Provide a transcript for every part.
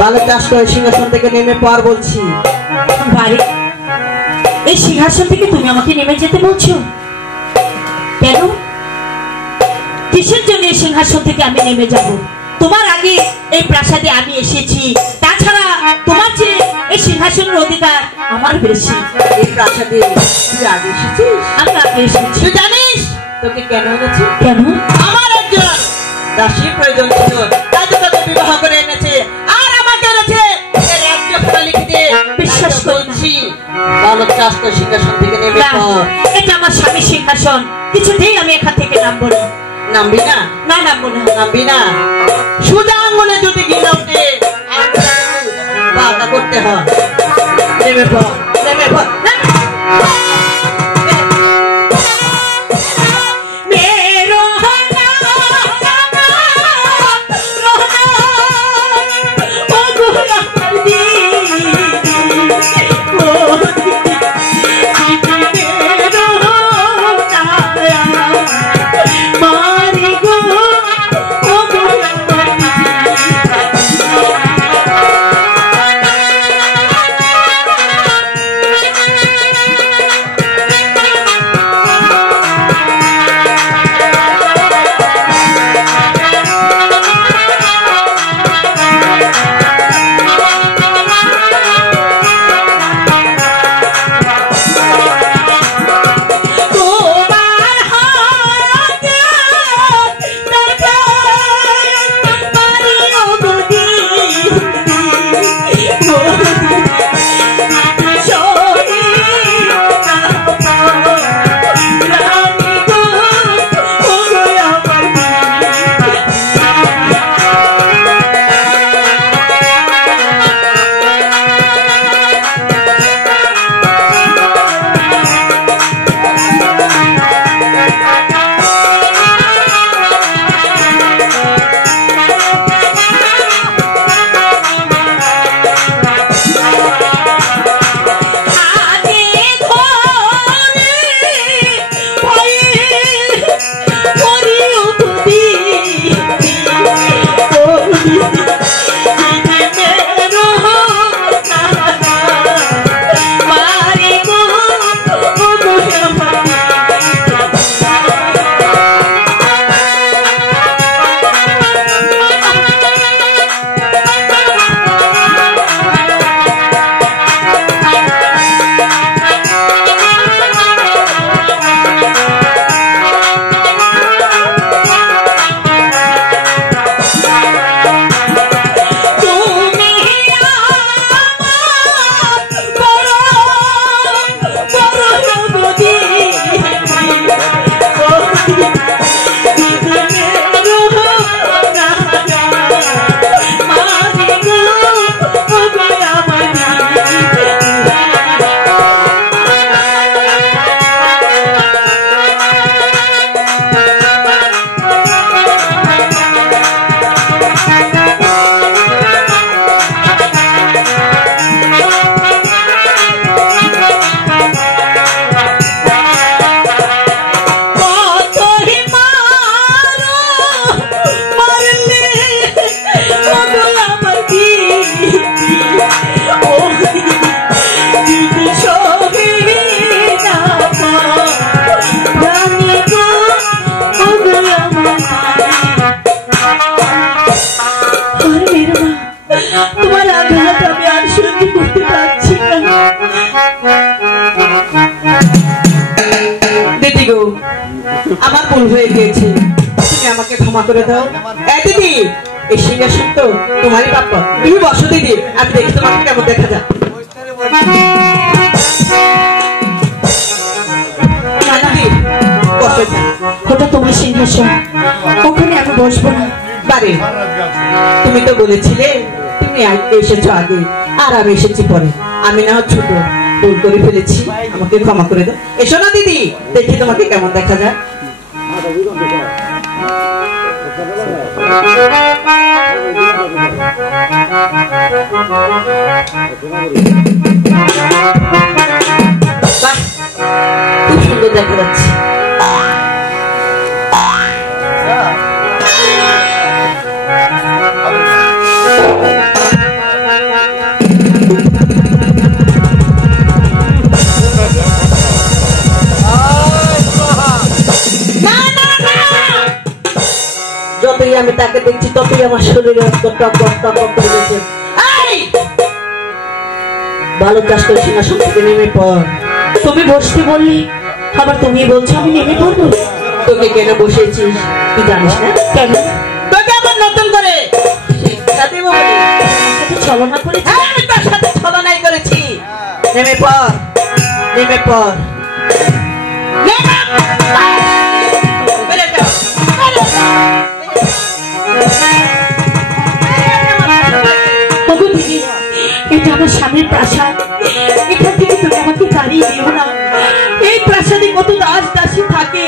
বালক দাস সিংহাসন থেকে নেমে পর বলছি। বাড়ি এই সিংহাসন থেকে তুমি আমাকে নেমে যেতে বলছো কেন? কিসের জন্য এই সিংহাসন থেকে আমি নেমে যাব? তোমার আগে এই প্রাসাদে আমি এসেছি, তাছাড়া তোমার যে এই সিংহাসনের অধিকার আমার বেশি। এই প্রাসাদে তুই আগে এসেছিস? আমি আগে এসেছি। তুই জানিস তোকে কেন এনেছি? কেন? আমার একজন দাসী প্রয়োজন ছিল, তাই তো তোকে বিবাহ করে এনেছে। আর আমাকে এনেছে রাজ্য লিখে দিয়ে। বিশ্বাস করছি বালক দাস সিংহাসন থেকে নেমে পর। এটা আমার স্বামী সিংহাসন, কিছুতেই আমি এখান থেকে নামবো না। নামবি না? না, নামবো না। নামবি না? সোজা আঙ্গুলে যদি গিলে ওঠে বাঁকা করতে হয়। নেমে পর, নেমে পর। আমার ভুল হয়ে গিয়েছে, তুমি আমাকে ক্ষমা করে দাও। দিদি এই সিংহাসন তো তোমারই প্রাপ্য, তুমি বসো দিদি, আমি দেখি তোমাকে কেমন দেখা যায়। ওটা তোমার সিংহাসন, ওখানে আমি বসবো না। পারে তুমি তো বলেছিলে তুমি এসেছো আগে আর আমি এসেছি পরে, আমি না হয় ছোট ভুল করে ফেলেছি, আমাকে ক্ষমা করে দাও। এসো না দিদি, দেখি তোমাকে কেমন দেখা যায়। খুব সুন্দর দেখা যাচ্ছে। আমার শরীরে টক করে গেছে। বালক কাজ করে সিংহাসন থেকে নেমে পড়। তুমি বসতে বললি, আবার তুমি বলছো আমি নেমে পড়বো? তোকে কেন বসেছিস তুই জানিস না? কেন? তোকে আবার নতুন করে শিক্ষা দেবো বলে। সাথে ছলনা করেছি? হ্যাঁ, আমি তোর সাথে ছলনাই করেছি। নেমে পড়, নেমে পড়, বেড়ে যাও। এটা আমার স্বামীর প্রাসাদ, এখান থেকে তুমি আমাকে তাড়িয়ে দিও না। এই প্রাসাদে কত দাস দাসী থাকে,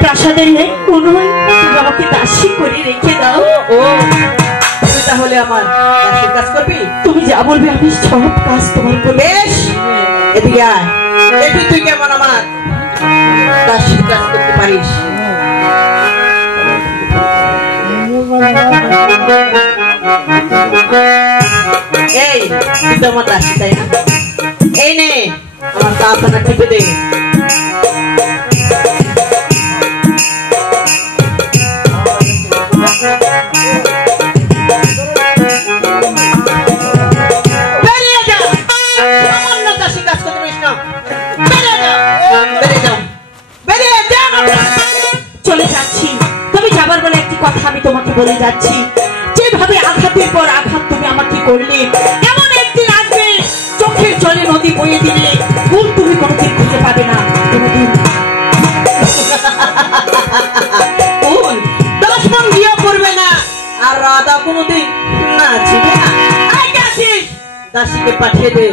প্রাসাদের এক কোণায় তুমি আমাকে দাসী করে রেখে দাও। ও তুই তাহলে আমার দাসীর কাজ করবি? তুমি যা বলবে আমি সব কাজ তোমার করবো। বেশ, এদিকে আয়। দেখবি তুই কেমন আমার দাসীর কাজ করতে পারিস। এই তুই তো আমার দাসী, তাই না? এই নে আমার কাপড়টা টিপে দে। বেরিয়ে যা, সামান্য দাসী কাজ করতে পারিস না। বেরিয়ে যা, বেরিয়ে যা, বেরিয়ে যা। চলে যাচ্ছি, তুমি যাবার বলে একটি কথা আমি তোমাকে বলে যাচ্ছি। যেভাবে আঘাতের পর আঘাত তুমি আমাকে করলে, এমন একদিন আসবে চোখের জলে নদী বয়ে দিলে ভুল তুমি কোনোদিন খুঁজে পাবে না। কোনোদিন ভুল 10 মণ গিয়ে পড়বে না, আর রাধা কোনোদিন না ছিবে না। আয়, দাসীকে পাঠিয়ে দে।